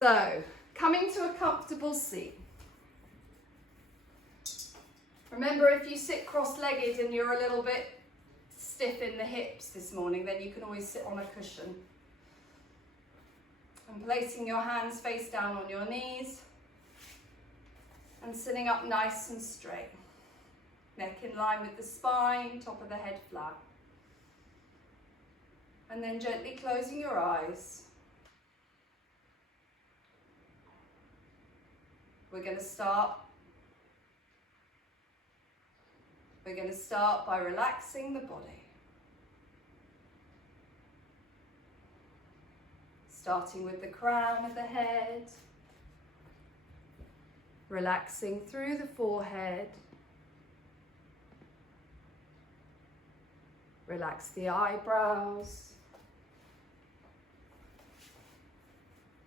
So, coming to a comfortable seat. Remember, if you sit cross-legged and you're a little bit stiff in the hips this morning, then you can always sit on a cushion. And placing your hands face down on your knees and sitting up nice and straight. Neck in line with the spine, top of the head flat. And then gently closing your eyes. We're going to start by relaxing the body. Starting with the crown of the head, relaxing through the forehead. Relax the eyebrows.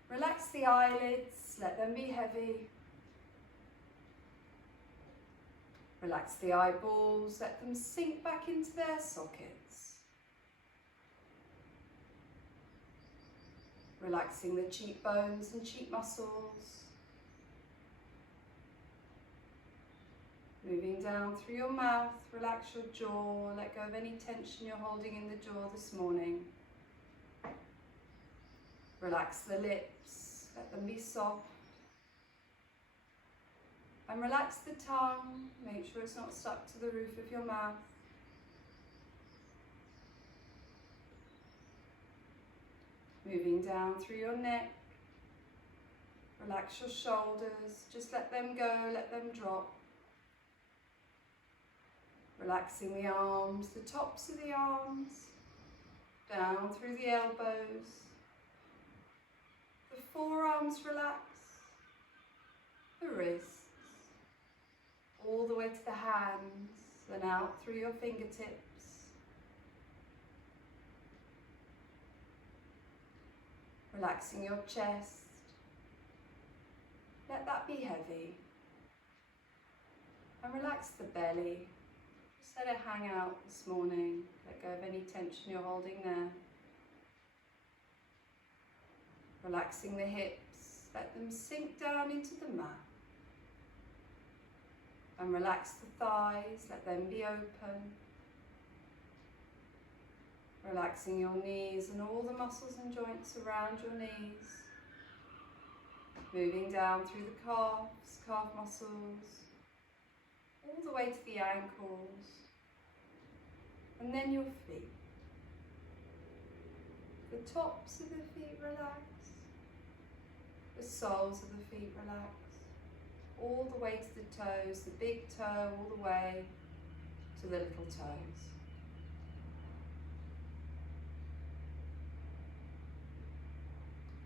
Relax the eyelids, let them be heavy. Relax the eyeballs, let them sink back into their sockets. Relaxing the cheekbones and cheek muscles. Moving down through your mouth, relax your jaw, let go of any tension you're holding in the jaw this morning. Relax the lips, let them be soft. And relax the tongue, make sure it's not stuck to the roof of your mouth. Moving down through your neck, relax your shoulders, just let them go, let them drop. Relaxing the arms, the tops of the arms, down through the elbows. The forearms relax, the wrists, all the way to the hands, and out through your fingertips. Relaxing your chest, let that be heavy. And relax the belly, just let it hang out this morning, let go of any tension you're holding there. Relaxing the hips, let them sink down into the mat. And relax the thighs, let them be open. Relaxing your knees and all the muscles and joints around your knees. Moving down through the calves, calf muscles, all the way to the ankles. And then your feet. The tops of the feet relax. The soles of the feet relax. All the way to the toes, the big toe all the way to the little toes.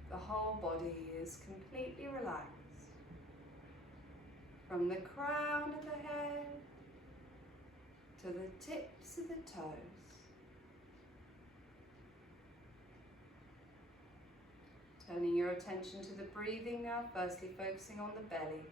The whole body is completely relaxed. From the crown of the head to the tips of the toes. Turning your attention to the breathing now, firstly focusing on the belly.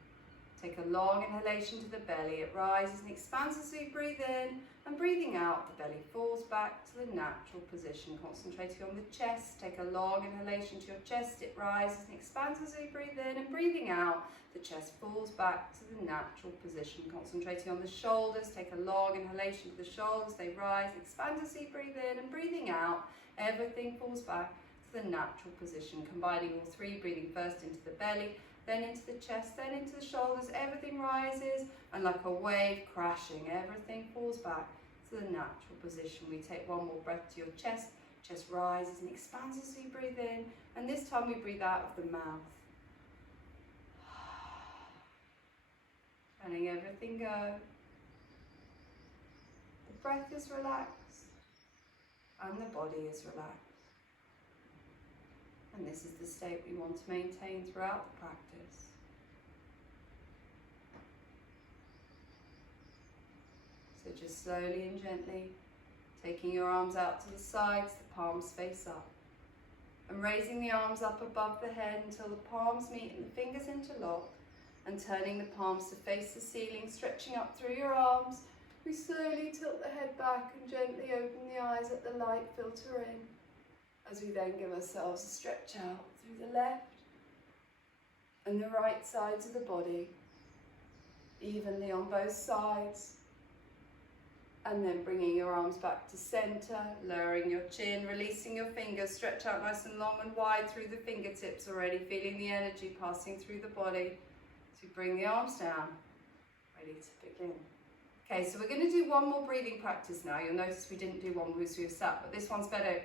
Take a long inhalation to the belly. It rises and expands as we breathe in, and breathing out, the belly falls back to the natural position. Concentrating on the chest. Take a long inhalation to your chest. It rises and expands as we breathe in, and breathing out, the chest falls back to the natural position. Concentrating on the shoulders. Take a long inhalation to the shoulders. They rise and expand as we breathe in, and breathing out, everything falls back to the natural position. Combining all three, breathing first into the belly, then into the chest, then into the shoulders, everything rises, and like a wave crashing, everything falls back to the natural position. We take one more breath to your chest, chest rises and expands as we breathe in, and this time we breathe out of the mouth. Letting everything go. The breath is relaxed, and the body is relaxed. And this is the state we want to maintain throughout the practice. So just slowly and gently, taking your arms out to the sides, the palms face up. And raising the arms up above the head until the palms meet and the fingers interlock. And turning the palms to face the ceiling, stretching up through your arms. We slowly tilt the head back and gently open the eyes, let the light filter in. As we then give ourselves a stretch out through the left and the right sides of the body, evenly on both sides. And then bringing your arms back to center, lowering your chin, releasing your fingers, stretch out nice and long and wide through the fingertips already, feeling the energy passing through the body. So bring the arms down, ready to begin. Okay, so we're going to do one more breathing practice now. You'll notice we didn't do one because we've sat, but this one's better.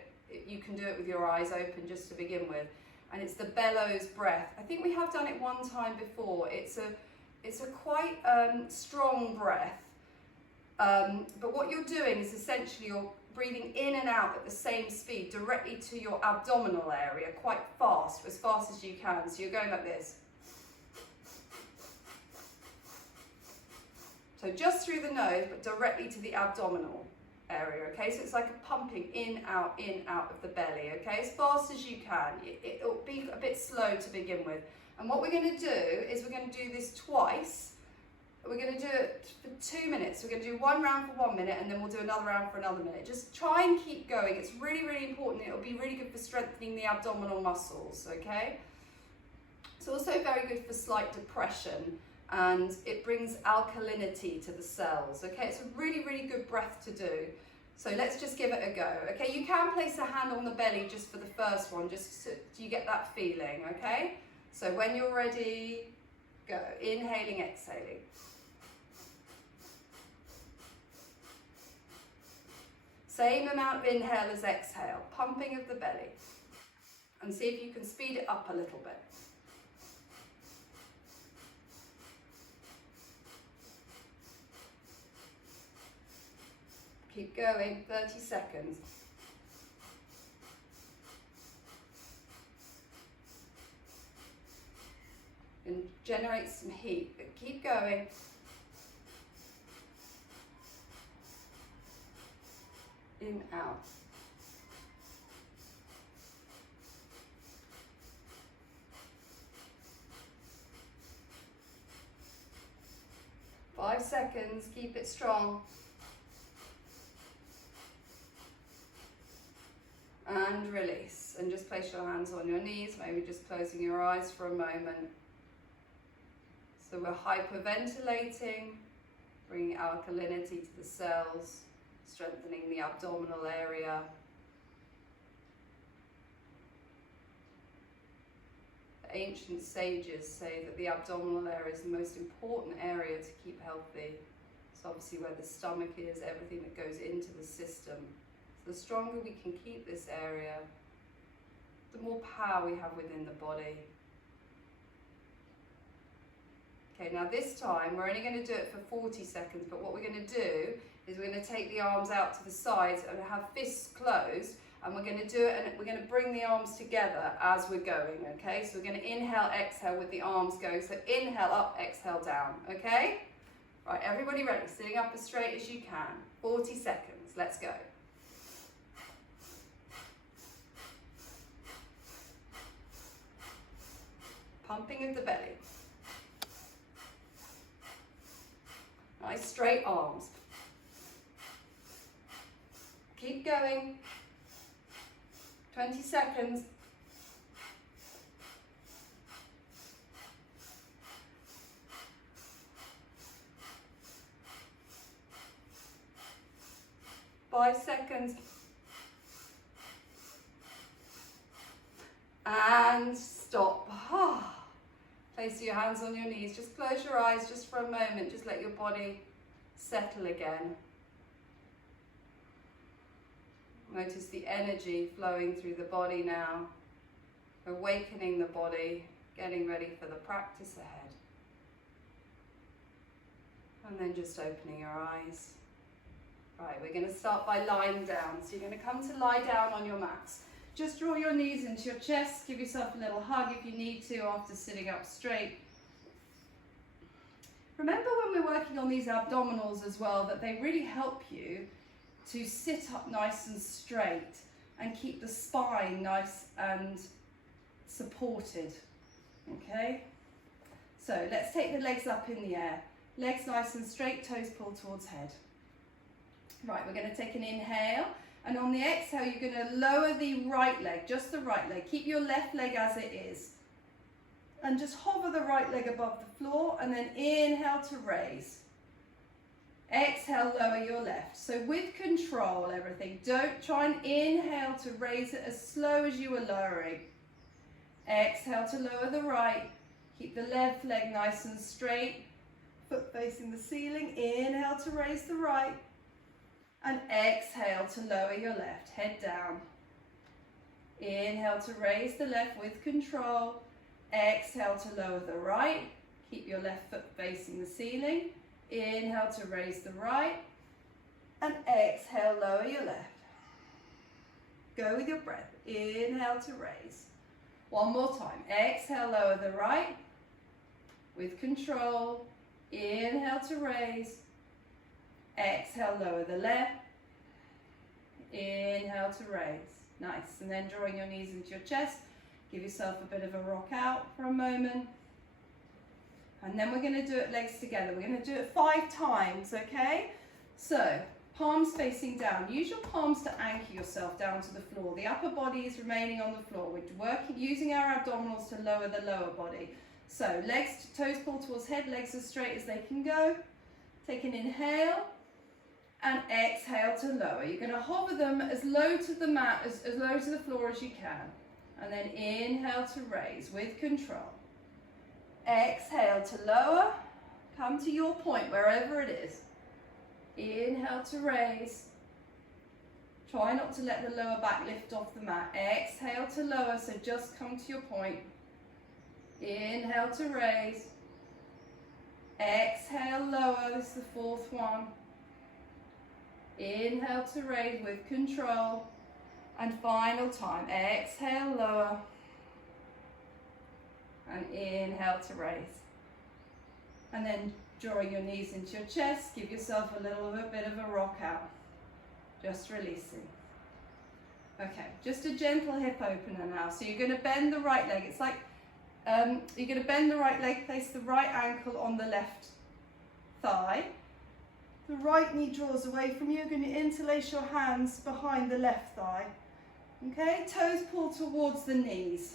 You can do it with your eyes open just to begin with. And it's the bellows breath. I think we have done it one time before. It's a quite strong breath. But what you're doing is essentially you're breathing in and out at the same speed directly to your abdominal area, quite fast, as fast as you can. So you're going like this. So just through the nose, but directly to the abdominal area, okay? So it's like a pumping in, out of the belly, okay? As fast as you can. It'll be a bit slow to begin with. And what we're going to do is we're going to do this twice. We're going to do it for 2 minutes. We're going to do one round for 1 minute and then we'll do another round for another minute. Just try and keep going. It's really, really important. It'll be really good for strengthening the abdominal muscles, okay? It's also very good for slight depression and it brings alkalinity to the cells, okay? It's a really, really good breath to do. So let's just give it a go, okay? You can place a hand on the belly just for the first one, just so you get that feeling, okay? So when you're ready, go. Inhaling, exhaling. Same amount of inhale as exhale, pumping of the belly. And see if you can speed it up a little bit. Keep going, 30 seconds. And generate some heat, but keep going. In, out. Five seconds, keep it strong. And release. And just place your hands on your knees, maybe just closing your eyes for a moment. So we're hyperventilating, bringing alkalinity to the cells, strengthening the abdominal area. The ancient sages say that the abdominal area is the most important area to keep healthy. It's obviously where the stomach is, everything that goes into the system. So the stronger we can keep this area, the more power we have within the body. Okay, now this time we're only going to do it for 40 seconds, but what we're going to do is we're going to take the arms out to the sides and have fists closed, and we're going to do it and we're going to bring the arms together as we're going, okay? So we're going to inhale, exhale with the arms going. So inhale up, exhale down, okay? Right, everybody ready? Sitting up as straight as you can. 40 seconds, let's go. Pumping of the belly. Nice straight arms. Keep going. 20 seconds. Five seconds. And stop. Place your hands on your knees. Just close your eyes just for a moment. Just let your body settle again. Notice the energy flowing through the body now. Awakening the body, getting ready for the practice ahead. And then just opening your eyes. Right, we're going to start by lying down. So you're going to come to lie down on your mats. Just draw your knees into your chest. Give yourself a little hug if you need to after sitting up straight. Remember when we're working on these abdominals as well, that they really help you to sit up nice and straight and keep the spine nice and supported, okay? So let's take the legs up in the air. Legs nice and straight, toes pulled towards head. Right, we're going to take an inhale, and on the exhale you're going to lower the right leg, just the right leg. Keep your left leg as it is. And just hover the right leg above the floor and then inhale to raise. Exhale, lower your left. So with control, everything. Don't try and inhale to raise it as slow as you are lowering. Exhale to lower the right. Keep the left leg nice and straight. Foot facing the ceiling. Inhale to raise the right. And exhale to lower your left. Head down. Inhale to raise the left with control. Exhale to lower the right. Keep your left foot facing the ceiling. Inhale to raise the right. And exhale, lower your left. Go with your breath. Inhale to raise. One more time. Exhale, lower the right. With control. Inhale to raise. Exhale, lower the left. Inhale to raise. Nice. And then drawing your knees into your chest. Give yourself a bit of a rock out for a moment. And then we're going to do it legs together. We're going to do it 5 times, okay? So, palms facing down. Use your palms to anchor yourself down to the floor. The upper body is remaining on the floor. We're using our abdominals to lower the lower body. So, legs, toes pull towards head, legs as straight as they can go. Take an inhale and exhale to lower. You're going to hover them as low to the mat, as low to the floor as you can. And then inhale to raise with control. Exhale to lower. Come to your point, wherever it is. Inhale to raise. Try not to let the lower back lift off the mat. Exhale to lower, so just come to your point. Inhale to raise. Exhale, lower. This is the 4th one. Inhale to raise with control. And final time. Exhale, lower. And inhale to raise. And then drawing your knees into your chest, give yourself a little bit of a rock out. Just releasing. Okay, just a gentle hip opener now. So you're going to bend the right leg. It's like you're going to bend the right leg, place the right ankle on the left thigh. The right knee draws away from you. You're going to interlace your hands behind the left thigh. Okay, toes pull towards the knees.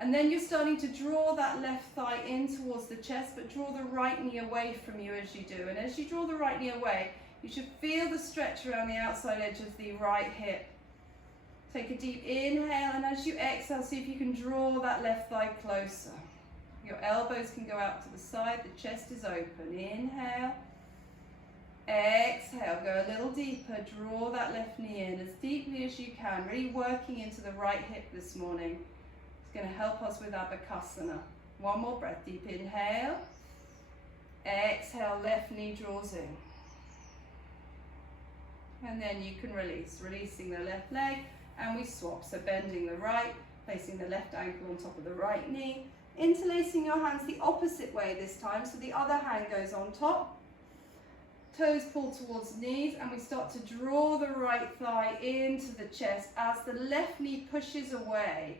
And then you're starting to draw that left thigh in towards the chest, but draw the right knee away from you as you do. And as you draw the right knee away, you should feel the stretch around the outside edge of the right hip. Take a deep inhale, and as you exhale, see if you can draw that left thigh closer. Your elbows can go out to the side, the chest is open. Inhale. Exhale, go a little deeper, draw that left knee in as deeply as you can, really working into the right hip this morning. It's going to help us with our Bakasana. One more breath, deep inhale. Exhale, left knee draws in. And then you can release, releasing the left leg, and we swap. So bending the right, placing the left ankle on top of the right knee, interlacing your hands the opposite way this time, so the other hand goes on top. Toes pull towards the knees, and we start to draw the right thigh into the chest as the left knee pushes away.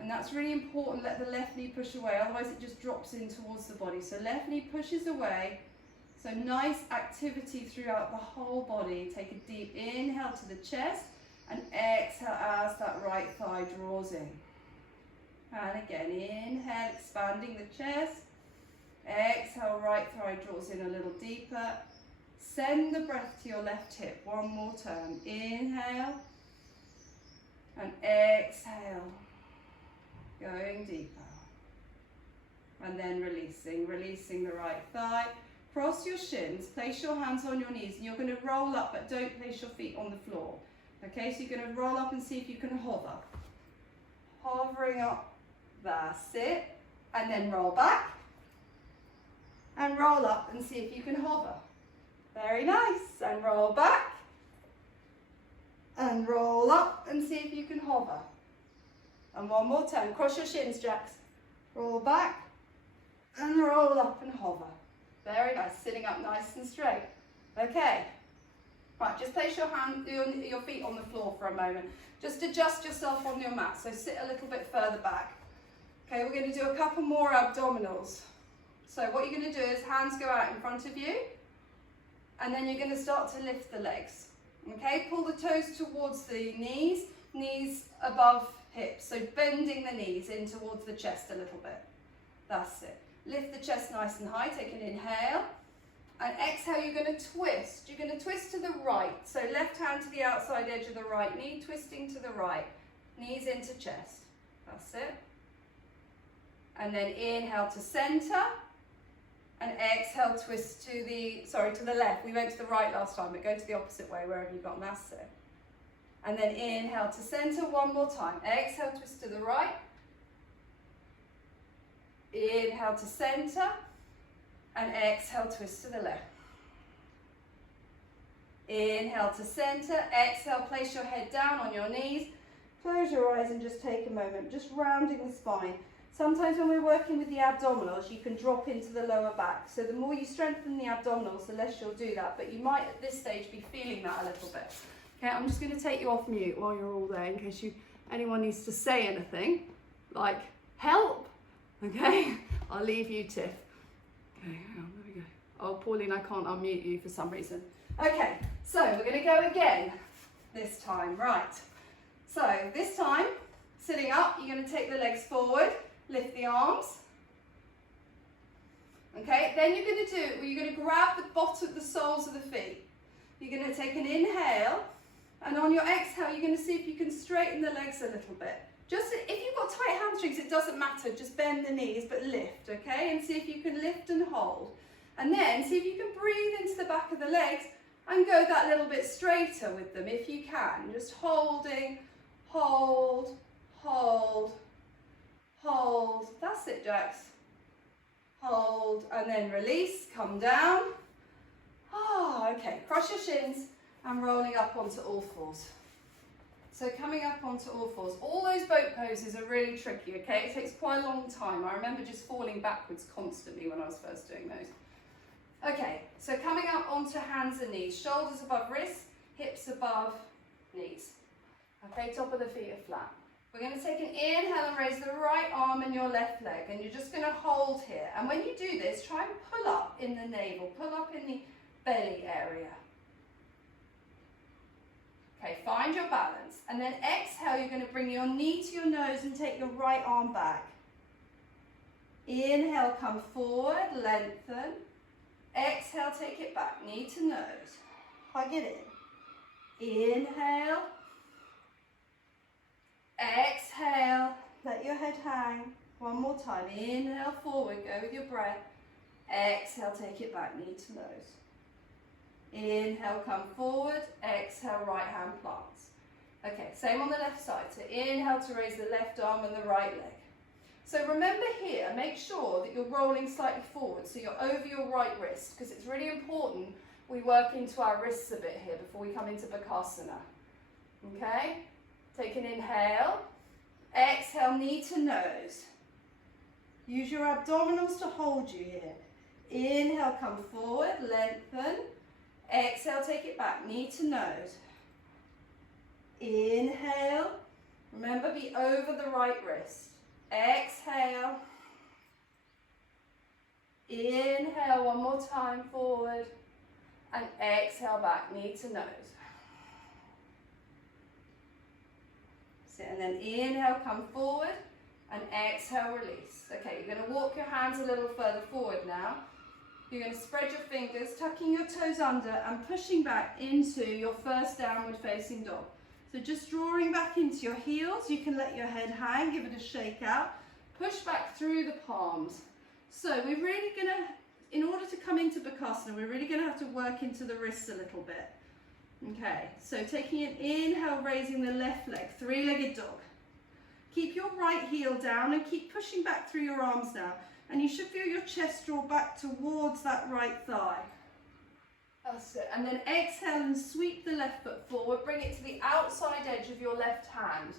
And that's really important, let the left knee push away, otherwise it just drops in towards the body. So left knee pushes away. So nice activity throughout the whole body. Take a deep inhale to the chest and exhale as that right thigh draws in. And again, inhale, expanding the chest. Exhale, right thigh draws in a little deeper. Send the breath to your left hip. One more time. Inhale and exhale. Going deeper. And then releasing the right thigh. Cross your shins, place your hands on your knees, and you're going to roll up, but don't place your feet on the floor. Okay, so you're going to roll up and see if you can hover. Hovering up, that's it. And then roll back. And roll up and see if you can hover. Very nice. And roll back. And roll up and see if you can hover. And one more time. Cross your shins, Jax. Roll back. And roll up and hover. Very nice. Sitting up nice and straight. Okay. Right, just place your feet on the floor for a moment. Just adjust yourself on your mat. So sit a little bit further back. Okay, we're going to do a couple more abdominals. So what you're going to do is hands go out in front of you, and then you're going to start to lift the legs. Okay, pull the toes towards the knees, knees above hips. So bending the knees in towards the chest a little bit. That's it. Lift the chest nice and high. Take an inhale. And exhale, you're going to twist. You're going to twist to the right. So left hand to the outside edge of the right knee, twisting to the right. Knees into chest. That's it. And then inhale to center. And exhale, twist to the left. We went to the right last time, but go to the opposite way, wherever you've gone. That's it. And then inhale to center one more time. Exhale, twist to the right. Inhale to center. And exhale, twist to the left. Inhale to center. Exhale, place your head down on your knees. Close your eyes and just take a moment, just rounding the spine. Sometimes when we're working with the abdominals, you can drop into the lower back. So the more you strengthen the abdominals, the less you'll do that. But you might at this stage be feeling that a little bit. Okay, I'm just going to take you off mute while you're all there in case anyone needs to say anything, like help. Okay, I'll leave you, Tiff. Okay, hang on, there we go. Oh, Pauline, I can't unmute you for some reason. Okay, so we're going to go again this time, right. So this time, sitting up, you're going to take the legs forward, lift the arms. Okay, then you're going to grab the bottom, the soles of the feet. You're going to take an inhale, and on your exhale, you're going to see if you can straighten the legs a little bit. Just if you've got tight hamstrings, it doesn't matter, just bend the knees, but lift, okay? And see if you can lift and hold. And then see if you can breathe into the back of the legs and go that little bit straighter with them if you can. Just holding, hold, hold, hold. That's it, Jax. Hold, and then release, come down. Okay, cross your shins and rolling up onto all fours. So coming up onto all fours. All those boat poses are really tricky, okay? It takes quite a long time. I remember just falling backwards constantly when I was first doing those. Okay, so coming up onto hands and knees. Shoulders above wrists, hips above knees. Okay, top of the feet are flat. We're going to take an inhale and raise the right arm and your left leg. And you're just going to hold here. And when you do this, try and pull up in the navel. Pull up in the belly area. Okay, find your balance. And then exhale, you're going to bring your knee to your nose and take your right arm back. Inhale, come forward, lengthen. Exhale, take it back, knee to nose. Hug it in. Inhale. Exhale, let your head hang. One more time. Inhale, forward, go with your breath. Exhale, take it back, knee to nose. Inhale, come forward. Exhale, right hand plants. Okay, same on the left side. So inhale to raise the left arm and the right leg. So remember here, make sure that you're rolling slightly forward so you're over your right wrist, because it's really important we work into our wrists a bit here before we come into Bakasana. Okay? Take an inhale. Exhale, knee to nose. Use your abdominals to hold you here. Inhale, come forward, lengthen. Exhale, take it back, knee to nose. Inhale. Remember, be over the right wrist. Exhale. Inhale, one more time, forward. And exhale back, knee to nose. And then inhale, come forward. And exhale, release. Okay, you're going to walk your hands a little further forward now. You're going to spread your fingers, tucking your toes under and pushing back into your first downward facing dog. So just drawing back into your heels, you can let your head hang, give it a shake out, push back through the palms. So we're really going to, in order to come into Bakasana, we're really going to have to work into the wrists a little bit. Okay, so taking an inhale, raising the left leg, three-legged dog. Keep your right heel down and keep pushing back through your arms now. And you should feel your chest draw back towards that right thigh. That's it. And then exhale and sweep the left foot forward. Bring it to the outside edge of your left hand.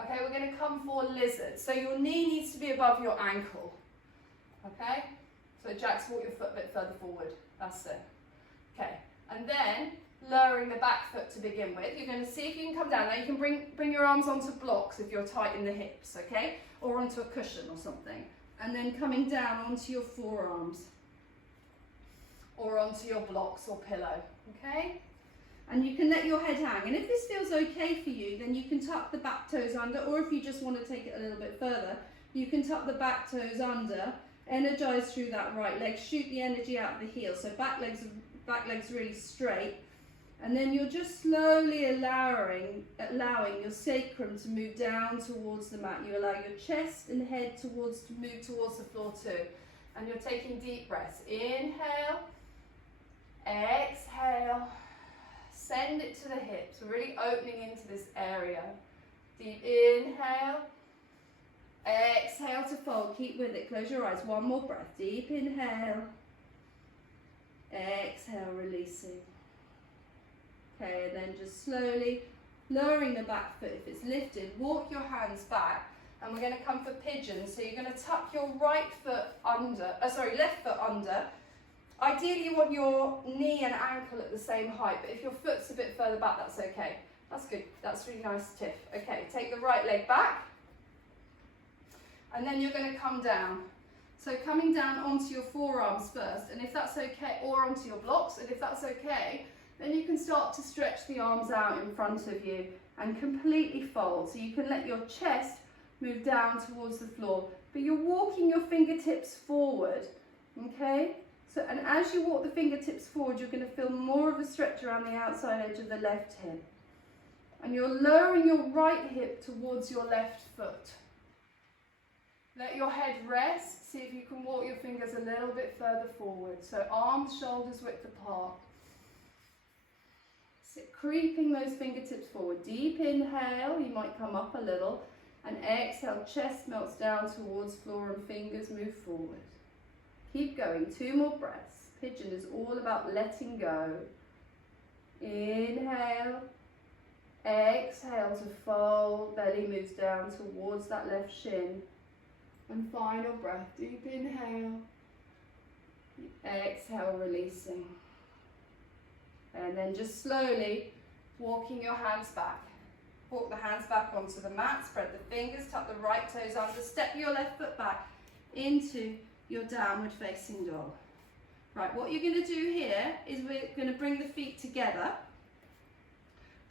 Okay, we're going to come for lizard. So your knee needs to be above your ankle. Okay? So Jax, walk your foot a bit further forward. That's it. Okay. And then lowering the back foot to begin with. You're going to see if you can come down. Now you can bring your arms onto blocks if you're tight in the hips, okay? Or onto a cushion or something. And then coming down onto your forearms. Or onto your blocks or pillow, okay? And you can let your head hang. And if this feels okay for you, then you can tuck the back toes under, or if you just want to take it a little bit further, you can tuck the back toes under, energize through that right leg, shoot the energy out of the heel. So back legs really straight. And then you're just slowly allowing your sacrum to move down towards the mat. You allow your chest and head to move towards the floor too. And you're taking deep breaths. Inhale, exhale, send it to the hips. We're really opening into this area. Deep inhale, exhale to fold. Keep with it. Close your eyes. One more breath. Deep inhale, exhale, releasing. Okay, and then just slowly lowering the back foot. If it's lifted, walk your hands back, and we're going to come for pigeon. So you're going to tuck your left foot under. Ideally, you want your knee and ankle at the same height, but if your foot's a bit further back, that's okay. That's good. That's really nice, Tiff. Okay, take the right leg back, and then you're going to come down. So coming down onto your forearms first, and if that's okay, or onto your blocks, and if that's okay, then you can start to stretch the arms out in front of you and completely fold. So you can let your chest move down towards the floor, but you're walking your fingertips forward, okay? So, and as you walk the fingertips forward, you're going to feel more of a stretch around the outside edge of the left hip. And you're lowering your right hip towards your left foot. Let your head rest. See if you can walk your fingers a little bit further forward. So arms, shoulders width apart. Creeping those fingertips forward. Deep inhale, you might come up a little, and exhale, chest melts down towards floor and fingers move forward. Keep going, 2 more breaths. Pigeon is all about letting go. Inhale, exhale to fold, belly moves down towards that left shin. And final breath, deep inhale, exhale, releasing. And then just slowly walking your hands back. Walk the hands back onto the mat, spread the fingers, tuck the right toes under, step your left foot back into your downward facing dog. Right, what you're going to do here is we're going to bring the feet together,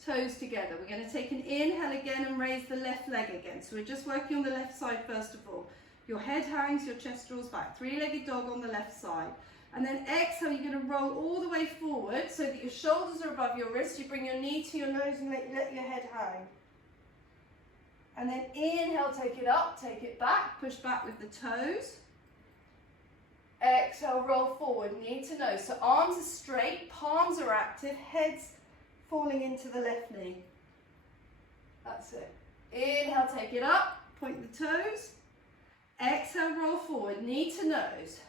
toes together. We're going to take an inhale again and raise the left leg again. So we're just working on the left side first of all. Your head hangs, your chest draws back. 3-legged dog on the left side. And then exhale, you're going to roll all the way forward so that your shoulders are above your wrists. You bring your knee to your nose and let your head hang. And then inhale, take it up, take it back, push back with the toes. Exhale, roll forward, knee to nose. So arms are straight, palms are active, head's falling into the left knee. That's it. Inhale, take it up, point the toes. Exhale, roll forward, knee to nose.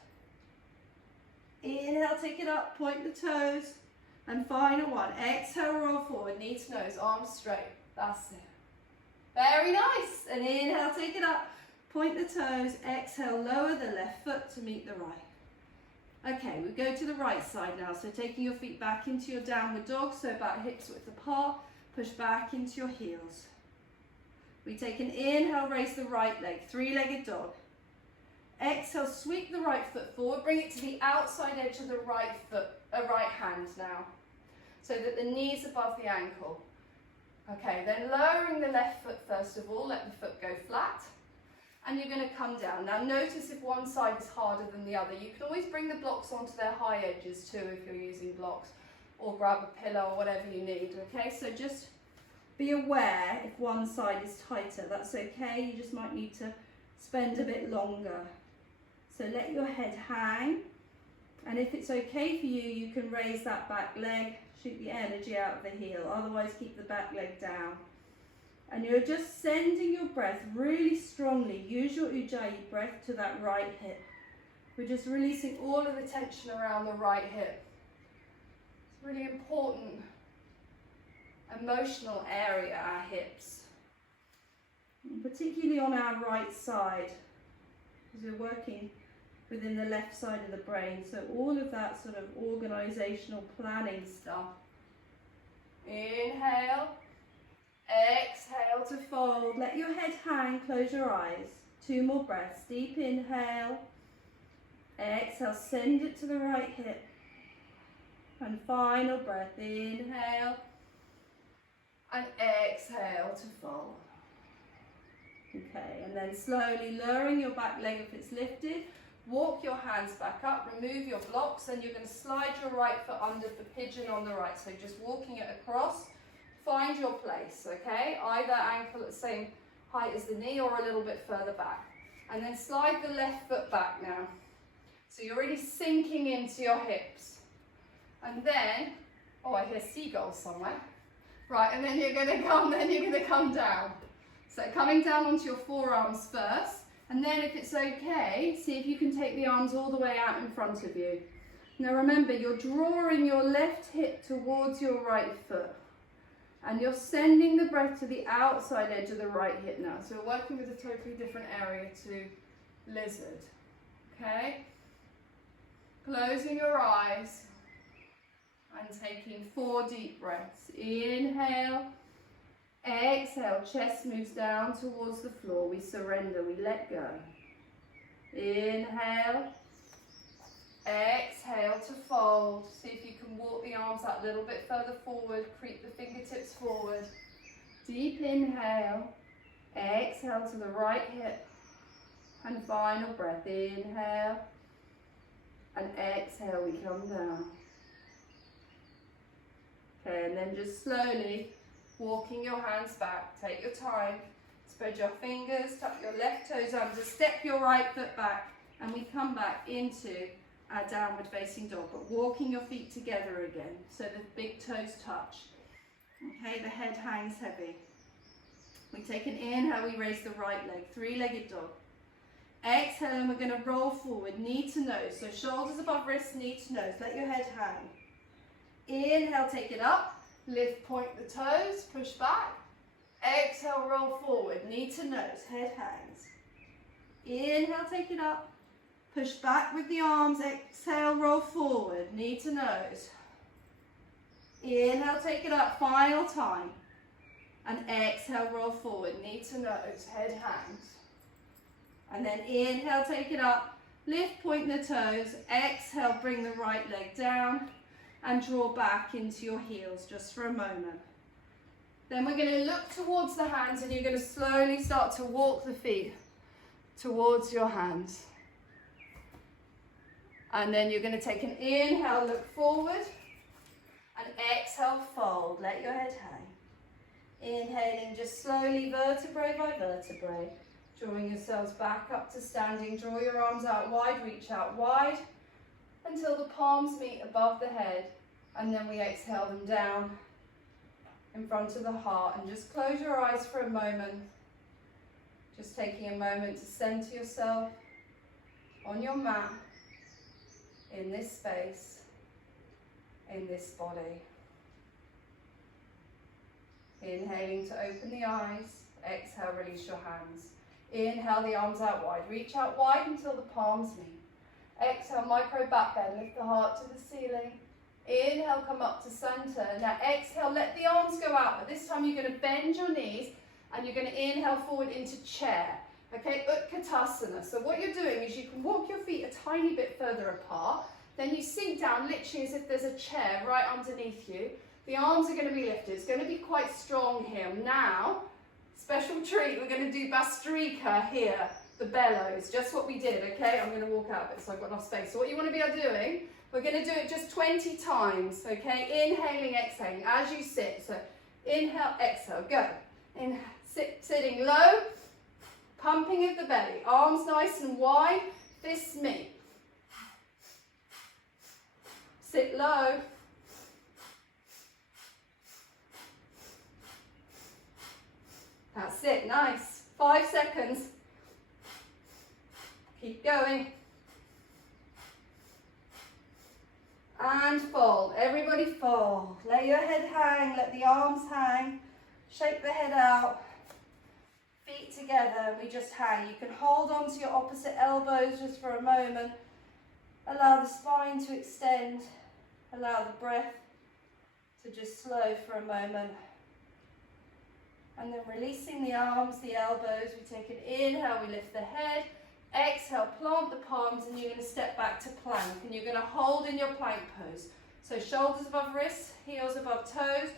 Inhale, take it up, point the toes. And final one, exhale, roll forward, knee to nose, arms straight. That's it. Very nice. And inhale, take it up, point the toes. Exhale, lower the left foot to meet the right. Okay, we go to the right side now. So taking your feet back into your downward dog, so about hips width apart, push back into your heels. We take an inhale, raise the right leg, 3-legged dog. Exhale, sweep the right foot forward, bring it to the outside edge of the right hand now, so that the knee is above the ankle. Okay, then lowering the left foot first of all, let the foot go flat, and you're going to come down. Now notice if one side is harder than the other. You can always bring the blocks onto their high edges too if you're using blocks, or grab a pillow or whatever you need, okay? So just be aware if one side is tighter, that's okay, you just might need to spend a bit longer. So let your head hang, and if it's okay for you, you can raise that back leg, shoot the energy out of the heel, otherwise keep the back leg down. And you're just sending your breath really strongly, use your Ujjayi breath to that right hip. We're just releasing all of the tension around the right hip. It's a really important emotional area, our hips, and particularly on our right side, because we're working within the left side of the brain, so all of that sort of organizational planning stuff. Inhale, exhale to fold, let your head hang, close your eyes. 2 more breaths, deep inhale, exhale, send it to the right hip. And final breath, inhale. And exhale to fold. Okay, and then slowly lowering your back leg if it's lifted. Walk your hands back up, remove your blocks, and you're going to slide your right foot under the pigeon on the right. So just walking it across, find your place, okay? Either ankle at the same height as the knee or a little bit further back. And then slide the left foot back now. So you're really sinking into your hips. And then, oh, I hear seagulls somewhere. Right, and then you're going to come down. So coming down onto your forearms first. And then if it's okay, see if you can take the arms all the way out in front of you. Now remember, you're drawing your left hip towards your right foot. And you're sending the breath to the outside edge of the right hip now. So we're working with a totally different area to lizard. Okay? Closing your eyes and taking 4 deep breaths. Inhale. Exhale, chest moves down towards the floor. We surrender, we let go. Inhale. Exhale to fold. See if you can walk the arms out a little bit further forward. Creep the fingertips forward. Deep inhale. Exhale to the right hip. And final breath. Inhale. And exhale, we come down. Okay, and then just slowly walking your hands back. Take your time. Spread your fingers, tuck your left toes under, step your right foot back, and we come back into our downward facing dog, but walking your feet together again so the big toes touch. Okay, the head hangs heavy. We take an inhale, we raise the right leg, 3-legged dog. Exhale, and we're going to roll forward, knee to nose. So shoulders above wrists, knee to nose. Let your head hang. Inhale, take it up. Lift, point the toes, push back. Exhale, roll forward, knee to nose, head hangs. Inhale, take it up. Push back with the arms. Exhale, roll forward, knee to nose. Inhale, take it up, final time. And exhale, roll forward, knee to nose, head hangs. And then inhale, take it up, lift, point the toes. Exhale, bring the right leg down and draw back into your heels just for a moment. Then we're going to look towards the hands and you're going to slowly start to walk the feet towards your hands. And then you're going to take an inhale, look forward, and exhale, fold. Let your head hang. Inhaling just slowly, vertebrae by vertebrae. Drawing yourselves back up to standing. Draw your arms out wide, reach out wide until the palms meet above the head. And then we exhale them down in front of the heart. And just close your eyes for a moment. Just taking a moment to center yourself on your mat, in this space, in this body. Inhaling to open the eyes. Exhale, release your hands. Inhale, the arms out wide. Reach out wide until the palms meet. Exhale, micro back bend. Lift the heart to the ceiling. Inhale, come up to center. Now exhale, let the arms go out. But this time you're going to bend your knees and you're going to inhale forward into chair. Okay, Bakasana. So what you're doing is you can walk your feet a tiny bit further apart. Then you sink down literally as if there's a chair right underneath you. The arms are going to be lifted. It's going to be quite strong here. Now, special treat, we're going to do Bastrika here, the bellows, just what we did, okay? I'm going to walk out a bit so I've got enough space. So what you want to be doing, we're going to do it just 20 times, okay? Inhaling, exhaling, as you sit. So inhale, exhale, go. In, sitting low, pumping of the belly, arms nice and wide, fists meet. Sit low. That's it, nice. 5 seconds. Keep going. And fold. Everybody fold. Let your head hang, let the arms hang. Shake the head out. Feet together, we just hang. You can hold on to your opposite elbows just for a moment. Allow the spine to extend. Allow the breath to just slow for a moment. And then releasing the arms, the elbows, we take an inhale, we lift the head. Exhale, plant the palms and you're going to step back to plank. And you're going to hold in your plank pose. So shoulders above wrists, heels above toes.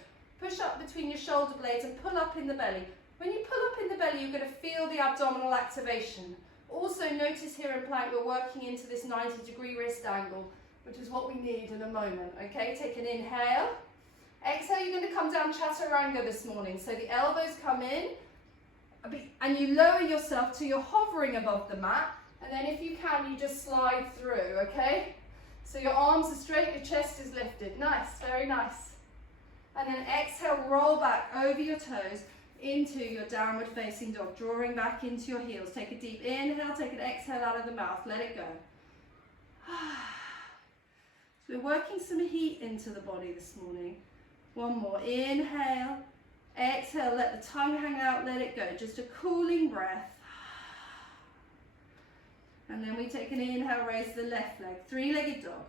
Push up between your shoulder blades and pull up in the belly. When you pull up in the belly, you're going to feel the abdominal activation. Also notice here in plank, we're working into this 90-degree wrist angle, which is what we need in a moment, okay? Take an inhale. Exhale, you're going to come down chaturanga this morning. So the elbows come in, and you lower yourself till you're hovering above the mat, and then if you can, you just slide through, okay? So your arms are straight, your chest is lifted. Nice, very nice. And then exhale, roll back over your toes into your downward facing dog, drawing back into your heels. Take a deep inhale, take an exhale out of the mouth, let it go. So we're working some heat into the body this morning. One more, inhale, exhale, let the tongue hang out, let it go. Just a cooling breath. And then we take an inhale, raise the left leg, three-legged dog.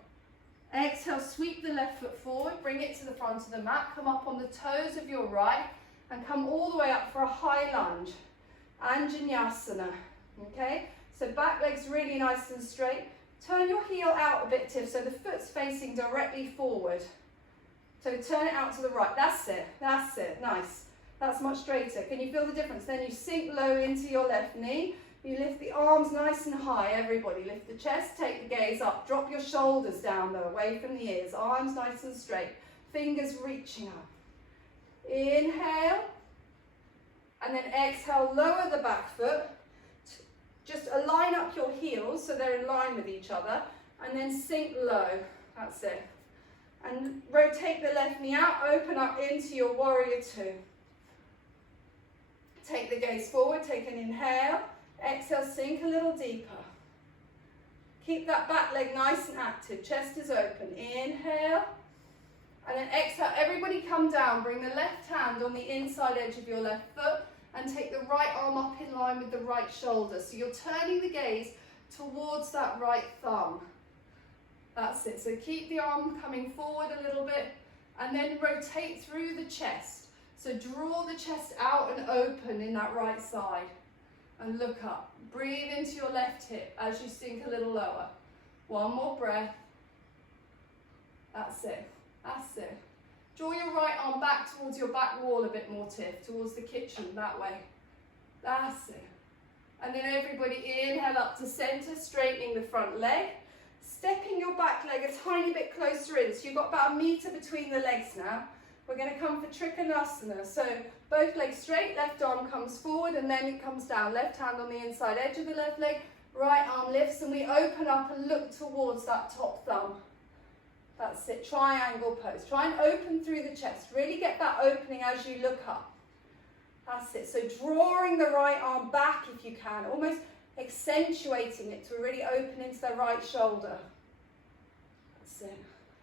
Exhale, sweep the left foot forward, bring it to the front of the mat, come up on the toes of your right, and come all the way up for a high lunge, Anjaneyasana, okay? So back leg's really nice and straight. Turn your heel out a bit, Tiff, so the foot's facing directly forward. So turn it out to the right, that's it, nice. That's much straighter. Can you feel the difference? Then you sink low into your left knee. You lift the arms nice and high, everybody. Lift the chest, take the gaze up. Drop your shoulders down though, away from the ears. Arms nice and straight. Fingers reaching up. Inhale. And then exhale, lower the back foot. Just align up your heels so they're in line with each other. And then sink low. That's it. And rotate the left knee out, open up into your warrior two. Take the gaze forward, take an inhale. Exhale, sink a little deeper. Keep that back leg nice and active. Chest is open. Inhale. And then exhale. Everybody come down. Bring the left hand on the inside edge of your left foot and take the right arm up in line with the right shoulder. So you're turning the gaze towards that right thumb. That's it. So keep the arm coming forward a little bit and then rotate through the chest. So draw the chest out and open in that right side. And look up. Breathe into your left hip as you sink a little lower. One more breath. That's it. That's it. Draw your right arm back towards your back wall a bit more, Tiff, towards the kitchen, that way. That's it. And then everybody inhale up to center, straightening the front leg. Stepping your back leg a tiny bit closer in. So you've got about a meter between the legs now. We're going to come for Trikonasana. So both legs straight, left arm comes forward and then it comes down. Left hand on the inside edge of the left leg, right arm lifts and we open up and look towards that top thumb. That's it, triangle pose. Try and open through the chest. Really get that opening as you look up. That's it. So drawing the right arm back if you can, almost accentuating it to really open into the right shoulder. That's it.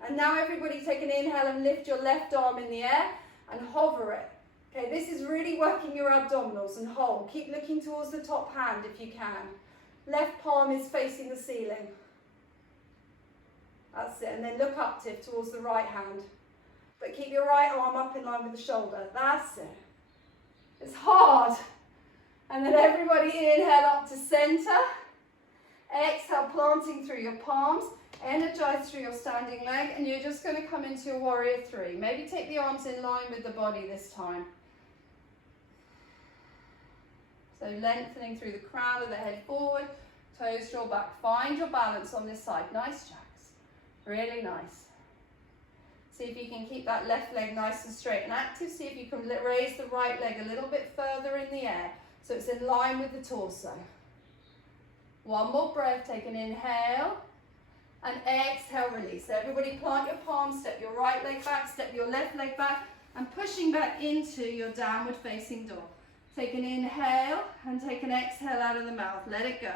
And now everybody take an inhale and lift your left arm in the air and hover it. Okay, this is really working your abdominals and hold. Keep looking towards the top hand if you can. Left palm is facing the ceiling. That's it. And then look up, Tiff, towards the right hand. But keep your right arm up in line with the shoulder. That's it. It's hard. And then everybody inhale up to center. Exhale, planting through your palms. Energize through your standing leg. And you're just going to come into your warrior three. Maybe take the arms in line with the body this time. So lengthening through the crown of the head forward. Toes draw back. Find your balance on this side. Nice, Jacks. Really nice. See if you can keep that left leg nice and straight and active. See if you can raise the right leg a little bit further in the air so it's in line with the torso. One more breath. Take an inhale and exhale, release. So everybody plant your palms, step your right leg back, step your left leg back and pushing back into your downward facing dog. Take an inhale and take an exhale out of the mouth. Let it go.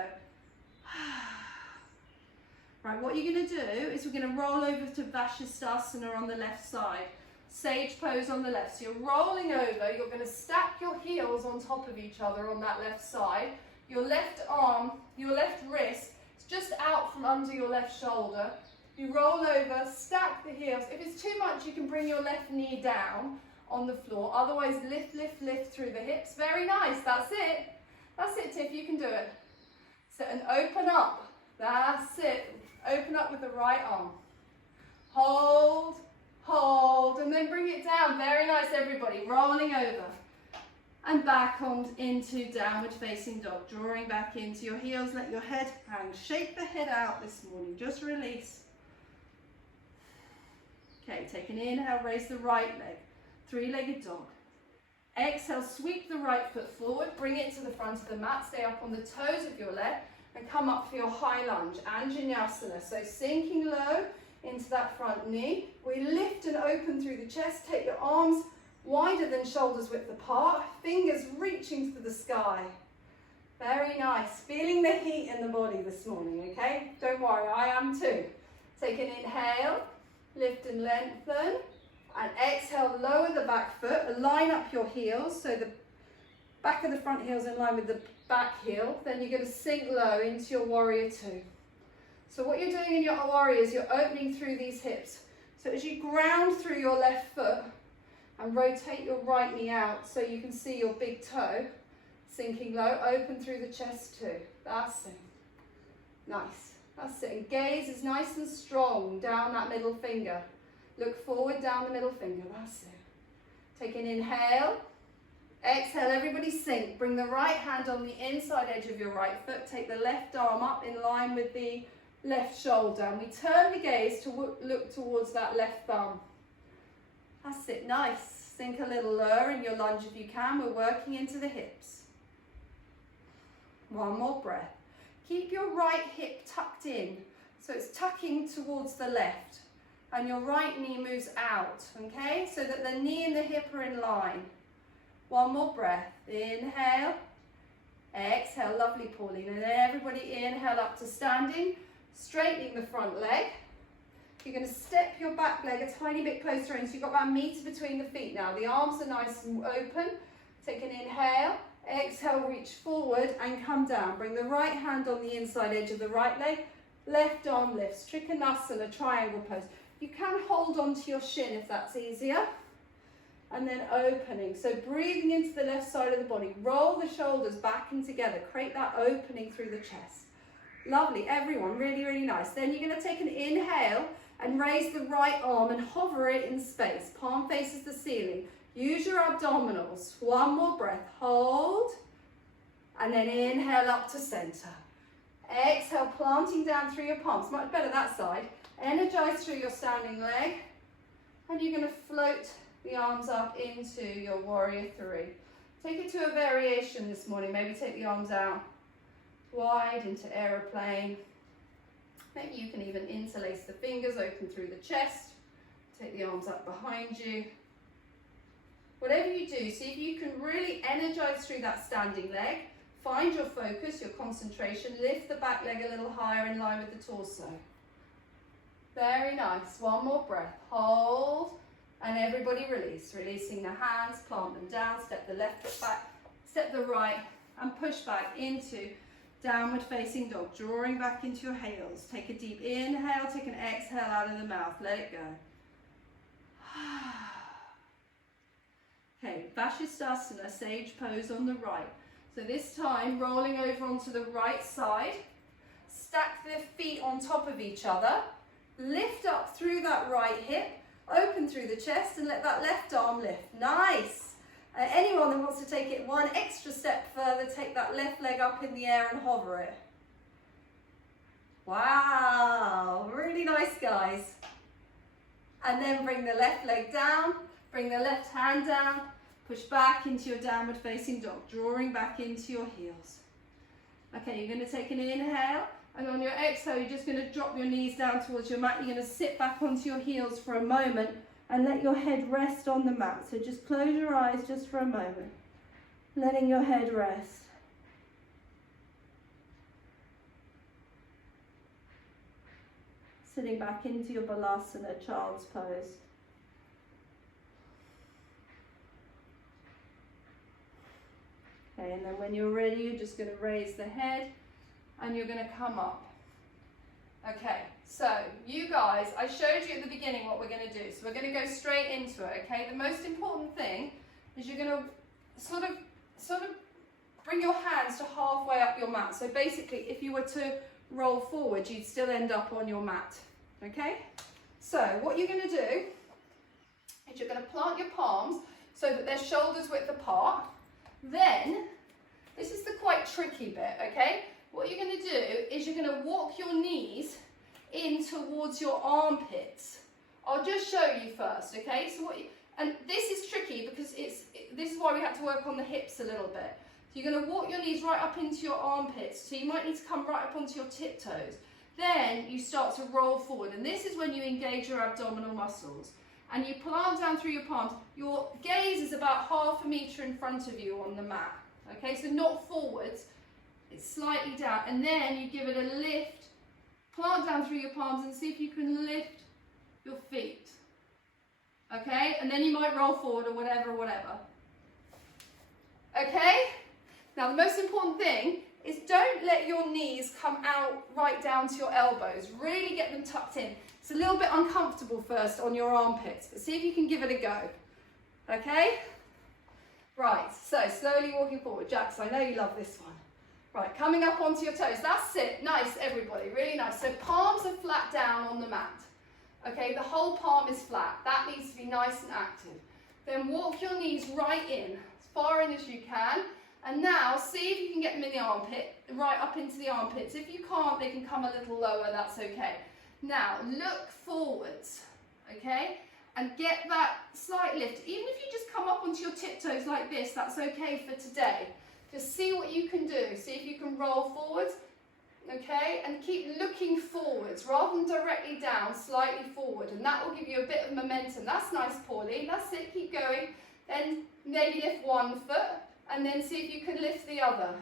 Right, what you're going to do is we're going to roll over to Bakasana on the left side. Sage pose on the left. So you're rolling over, you're going to stack your heels on top of each other on that left side. Your left arm, your left wrist is just out from under your left shoulder. You roll over, stack the heels. If it's too much, you can bring your left knee down on the floor. Otherwise, lift, lift, lift through the hips. Very nice, that's it. That's it, Tiff, you can do it. So, and open up. That's it. Open up with the right arm. hold, hold, and then bring it down. Very nice, everybody. Rolling over and back on into downward facing dog. Drawing back into your heels. Let your head hang. Shake the head out this morning. Just release. Okay, take an inhale, raise the right leg. Three-legged dog. Exhale, sweep the right foot forward. Bring it to the front of the mat. Stay up on the toes of your leg and come up for your high lunge. Anjaneyasana. So sinking low into that front knee. We lift and open through the chest. Take your arms wider than shoulders width apart. Fingers reaching to the sky. Very nice. Feeling the heat in the body this morning, okay? Don't worry, I am too. Take an inhale. Lift and lengthen. And exhale, lower the back foot. Line up your heels. So the back of the front heel's in line with the back heel. Then you're going to sink low into your warrior two. So what you're doing in your warrior is you're opening through these hips. So as you ground through your left foot and rotate your right knee out so you can see your big toe, sinking low, open through the chest too. That's it. Nice. That's it. And gaze is nice and strong down that middle finger. Look forward down the middle finger. That's it. Take an inhale. Exhale, everybody sink. Bring the right hand on the inside edge of your right foot. Take the left arm up in line with the left shoulder. And we turn the gaze to look towards that left thumb. That's it. Nice. Sink a little lower in your lunge if you can. We're working into the hips. One more breath. Keep your right hip tucked in. So it's tucking towards the left. And your right knee moves out, okay? So that the knee and the hip are in line. One more breath. Inhale. Exhale. Lovely, Pauline. And then everybody inhale up to standing. Straightening the front leg. You're going to step your back leg a tiny bit closer in. So you've got about a meter between the feet now. The arms are nice and open. Take an inhale. Exhale, reach forward and come down. Bring the right hand on the inside edge of the right leg. Left arm lifts. Trikonasana, triangle pose. You can hold onto your shin if that's easier. And then opening. So breathing into the left side of the body. Roll the shoulders back and together. Create that opening through the chest. Lovely, everyone. Really, really nice. Then you're going to take an inhale and raise the right arm and hover it in space. Palm faces the ceiling. Use your abdominals. One more breath. Hold. And then inhale up to center. Exhale, planting down through your palms. Much better that side. Energize through your standing leg. And you're going to float the arms up into your warrior three. Take it to a variation this morning. Maybe take the arms out wide into aeroplane. Maybe you can even interlace the fingers, open through the chest. Take the arms up behind you. Whatever you do, see if you can really energize through that standing leg. Find your focus, your concentration. Lift the back leg a little higher in line with the torso. Very nice. One more breath. Hold. And everybody release. Releasing the hands, plant them down. Step the left foot back. Step the right and push back into downward facing dog. Drawing back into your heels. Take a deep inhale. Take an exhale out of the mouth. Let it go. Okay, Bakasana, sage pose on the right. So this time, rolling over onto the right side. Stack the feet on top of each other. Lift up through that right hip. Open through the chest and let that left arm lift. Nice. Anyone that wants to take it one extra step further, take that left leg up in the air and hover it. Wow, really nice, guys. And then bring the left leg down. Bring the left hand down, push back into your downward facing dog, drawing back into your heels. Okay, you're going to take an inhale, and on your exhale, you're just going to drop your knees down towards your mat. You're going to sit back onto your heels for a moment and let your head rest on the mat. So just close your eyes just for a moment, letting your head rest. Sitting back into your Bakasana, child's pose. Okay, and then when you're ready, you're just going to raise the head and you're going to come up. Okay, so you guys, I showed you at the beginning what we're going to do. So we're going to go straight into it, okay? The most important thing is you're going to sort of bring your hands to halfway up your mat. So basically, if you were to roll forward, you'd still end up on your mat, okay? So what you're going to do is you're going to plant your palms so that they're shoulders width apart. Then, this is the quite tricky bit, okay? What you're going to do is you're going to walk your knees in towards your armpits. I'll just show you first, okay? So and this is tricky because this is why we had to work on the hips a little bit. So you're going to walk your knees right up into your armpits. So you might need to come right up onto your tiptoes. Then you start to roll forward, and this is when you engage your abdominal muscles. And you plant down through your palms. Your gaze is about 1/2 meter in front of you on the mat. Okay, so not forwards, it's slightly down. And then you give it a lift, plant down through your palms and see if you can lift your feet. Okay, and then you might roll forward or whatever. Okay, now the most important thing is don't let your knees come out right down to your elbows. Really get them tucked in. It's a little bit uncomfortable first on your armpits, but see if you can give it a go. Okay? Right, so slowly walking forward. Jax, I know you love this one. Right, coming up onto your toes. That's it. Nice, everybody. Really nice. So palms are flat down on the mat. Okay, the whole palm is flat. That needs to be nice and active. Then walk your knees right in, as far in as you can. And now, see if you can get them in the armpit, right up into the armpits. If you can't, they can come a little lower, that's okay. Now, look forwards, okay? And get that slight lift. Even if you just come up onto your tiptoes like this, that's okay for today. Just see what you can do. See if you can roll forwards, okay? And keep looking forwards, rather than directly down, slightly forward. And that will give you a bit of momentum. That's nice, Pauline. That's it, keep going. Then maybe lift one foot. And then see if you can lift the other.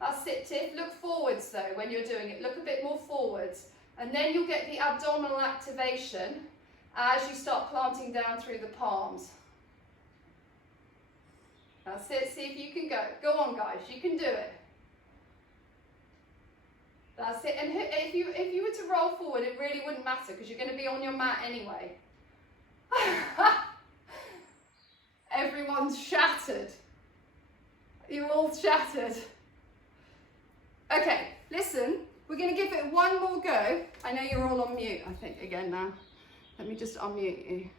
That's it, Tiff. Look forwards though when you're doing it. Look a bit more forwards. And then you'll get the abdominal activation as you start planting down through the palms. That's it. See if you can go. Go on, guys. You can do it. That's it. And if you were to roll forward, it really wouldn't matter because you're going to be on your mat anyway. Everyone's shattered. You're all shattered. Okay, listen, we're going to give it one more go. I know you're all on mute, I think, again now. Let me just unmute you.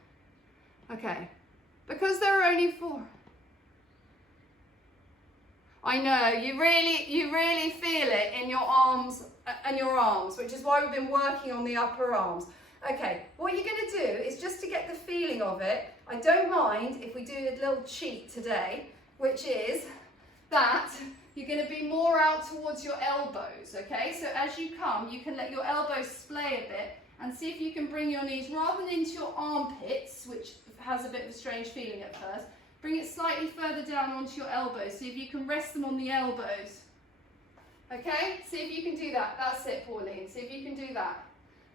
Okay, because there are only 4. I know, you really feel it in your arms and your arms, which is why we've been working on the upper arms. Okay, what you're going to do is just to get the feeling of it, I don't mind if we do a little cheat today, which is that you're going to be more out towards your elbows, okay? So as you come, you can let your elbows splay a bit and see if you can bring your knees rather than into your armpits, which has a bit of a strange feeling at first, bring it slightly further down onto your elbows. See if you can rest them on the elbows. Okay, see if you can do that. That's it, Pauline. See if you can do that.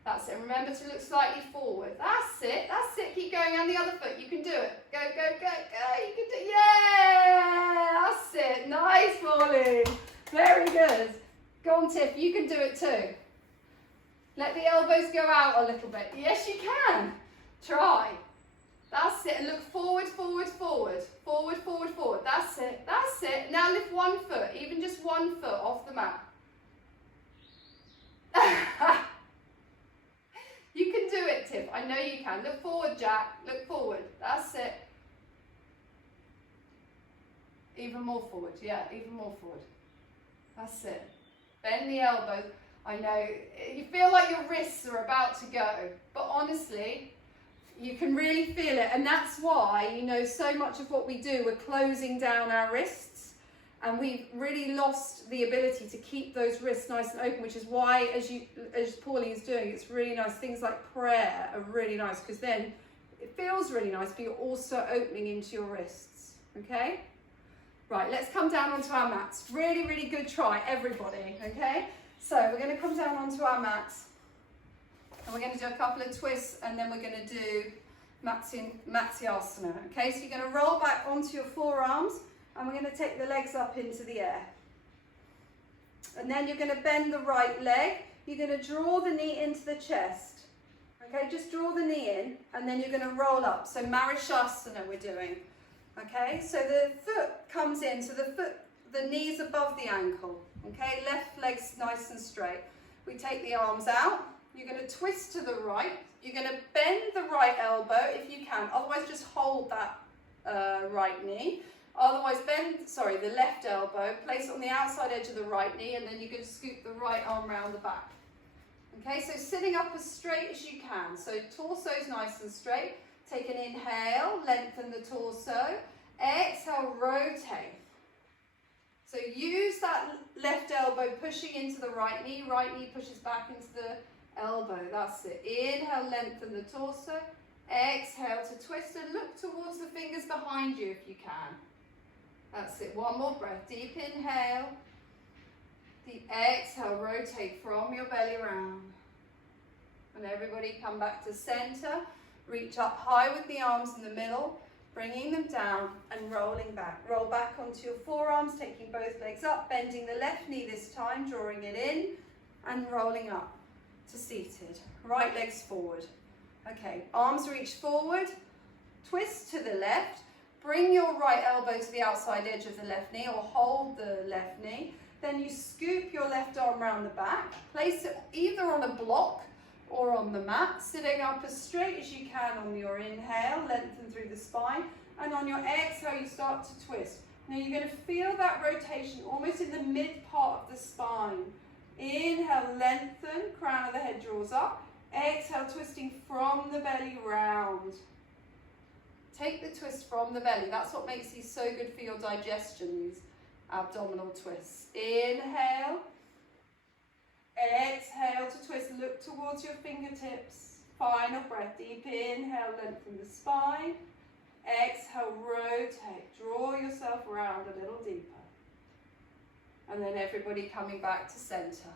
That's it. Remember to look slightly forward. That's it. That's it. Keep going. And the other foot. You can do it. Go, go, go, go. You can do it. Yeah! That's it. Nice, Pauline. Very good. Go on, Tiff. You can do it too. Let the elbows go out a little bit. Yes, you can. Try. That's it. And look forward, forward, forward. Forward, forward, forward. That's it. That's it. Now lift one foot. Even just one foot off the mat. You can do it, Tiff. I know you can. Look forward, Jack. Look forward. That's it. Even more forward. Yeah, even more forward. That's it. Bend the elbows. I know. You feel like your wrists are about to go. But honestly, you can really feel it. And that's why, you know, so much of what we do, we're closing down our wrists. And we've really lost the ability to keep those wrists nice and open, which is why, as Pauline's doing, it's really nice. Things like prayer are really nice because then it feels really nice, but you're also opening into your wrists, okay? Right, let's come down onto our mats. Really, really good try, everybody, okay? So we're going to come down onto our mats and we're going to do a couple of twists and then we're going to do Matsyasana, okay? So you're going to roll back onto your forearms. And we're going to take the legs up into the air. And then you're going to bend the right leg. You're going to draw the knee into the chest. Okay, just draw the knee in and then you're going to roll up. So Marishasana we're doing. Okay, so the foot comes in, so the knee's above the ankle. Okay, left leg's nice and straight. We take the arms out. You're going to twist to the right. You're going to bend the right elbow if you can. Otherwise, just hold that right knee. Otherwise, the left elbow. Place it on the outside edge of the right knee, and then you're going to scoop the right arm round the back. Okay, so sitting up as straight as you can. So torso's nice and straight. Take an inhale, lengthen the torso. Exhale, rotate. So use that left elbow pushing into the right knee pushes back into the elbow. That's it. Inhale, lengthen the torso. Exhale to twist and look towards the fingers behind you if you can. That's it. One more breath. Deep inhale. Deep exhale, rotate from your belly round. And everybody come back to center. Reach up high with the arms in the middle, bringing them down and rolling back. Roll back onto your forearms, taking both legs up, bending the left knee this time, drawing it in and rolling up to seated. Right legs forward. Okay, arms reach forward, twist to the left, bring your right elbow to the outside edge of the left knee or hold the left knee. Then you scoop your left arm around the back, place it either on a block or on the mat, sitting up as straight as you can on your inhale, lengthen through the spine, and on your exhale you start to twist. Now you're going to feel that rotation almost in the mid part of the spine. Inhale, lengthen, crown of the head draws up. Exhale, twisting from the belly round. Take the twist from the belly. That's what makes these so good for your digestion, these abdominal twists. Inhale. Exhale to twist, look towards your fingertips. Final breath, deep inhale, lengthen the spine. Exhale, rotate, draw yourself around a little deeper. And then everybody coming back to center.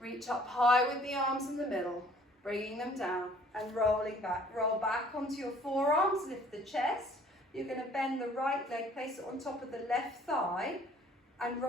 Reach up high with the arms in the middle, bringing them down and rolling back. Roll back onto your forearms, lift the chest. You're going to bend the right leg, place it on top of the left thigh and roll